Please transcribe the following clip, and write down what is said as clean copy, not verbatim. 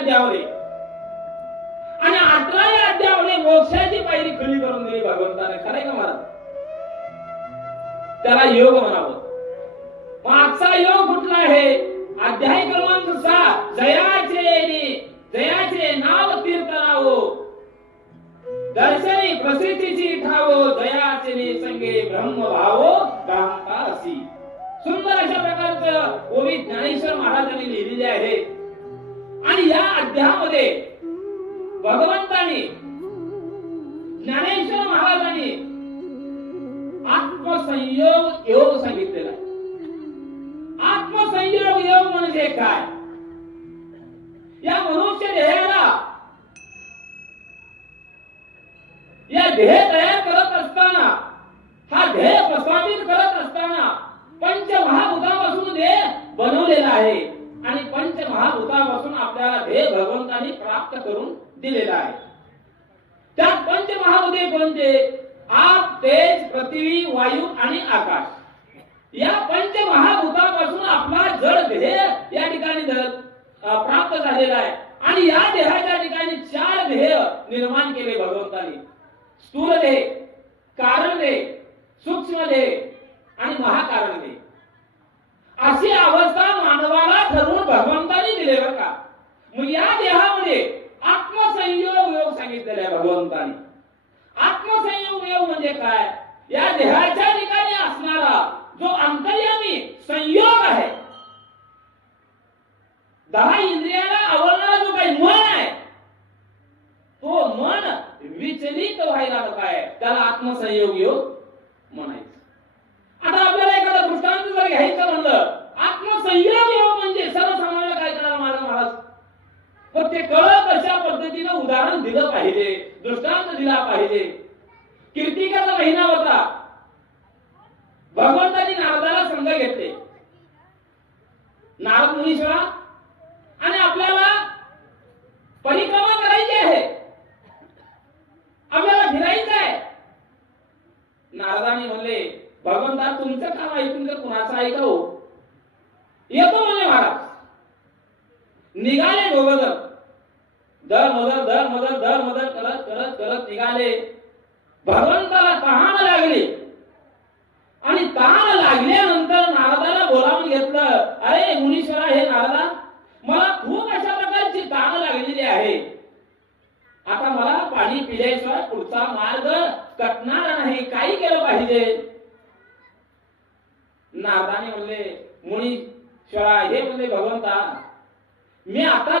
अध्यायामध्ये आणि 18व्या अध्यायामध्ये मोक्षाची पायरी खुली करून दिली भगवंताने. खरंय का महाराज? त्याला योग म्हणावं. मागचा योग कुठला आहे? अध्याय क्रमांक 6, जयाचे नाव तीर्थरावो, दर्शनी प्रसिद्धीची ठावो, जयाचे संगे ब्रह्म भावो असी. सुंदर अशा प्रकारचं ओवी ज्ञानेश्वर महाराजांनी लिहिलेली आहे. आणि या अध्यायामध्ये भगवंतांनी ज्ञानेश्वर महाराजांनी आत्मसंयोग योग सांगितलेला आहे. आत्मसंयोग योग म्हणजे काय? या मनुष्य देहाला, या ध्येय तयार करत असताना, हा ध्येय प्रस्थापित करत असताना पंचमहाभूतापासून देह बनवलेला आहे आणि पंचमहाभूतापासून आपल्याला ध्येय भगवंतांनी प्राप्त करून दिलेला आहे. त्यात पंचमहाभूते कोणते? आप, तेज, पृथ्वी, वायू आणि आकाश. या पंचमहाभूतापासून आपला जड ध्येय या ठिकाणी प्राप्त झालेला आहे. आणि या देहाच्या ठिकाणी 4 ध्येय निर्माण केले भगवंतांनी. स्थूल देह, कारण देह, सूक्ष्म देह आणि महाकारण देह. अशी अवस्था मानवाला ठरवून भगवंतांनी दिले बरं का. मग या देहामध्ये आत्मसंयोग योग सांगितलेला आहे भगवंतांनी. आत्मसंयोग योग म्हणजे काय? या देहाच्या ठिकाणी असणारा जो अंतर्यामी संयोग आहे, 10 इंद्रियाला आवडणारा जो काही मन आहे, तो मन विचलित व्हायला काय, त्याला आत्मसंयोग योग म्हणायचं. आता आपल्याला एखादा दृष्टांत जर घ्यायचं म्हणलं, आत्मसंयोग योग म्हणजे सर्वसामान्य काय करणार महाराज? मग ते कळत अशा पद्धतीने उदाहरण दिलं पाहिजे, दृष्टांत दिला पाहिजे. कीर्तिकाचा महिना होता. भगवंतांनी नारदाला संघ घेतले. नारद मुनीश्वरा, आणि आपल्याला परिक्रमा करायची आहे, आपल्याला फिरायचं आहे. नारदाने म्हणले, भगवंता तुमचं काम ऐकून जर कुणाचं ऐकावं, येतो म्हणले महाराज. निघाले दोघं जण. दर मदर करत करत करत निघाले. भगवंताला तहान लागली आणि तहान लागल्यानंतर नारदाला बोलावून घेतलं. अरे मुनीश्वरा, हे नारदा, मला खूप अशा प्रकारची तहान लागलेली आहे. आता मला पाणी पिल्याशिवाय पुढचा मार्ग कटणार नाही. काही केलं पाहिजे. नारदाने म्हणले, मुनीश्वरा, हे म्हणले भगवंता, मी आता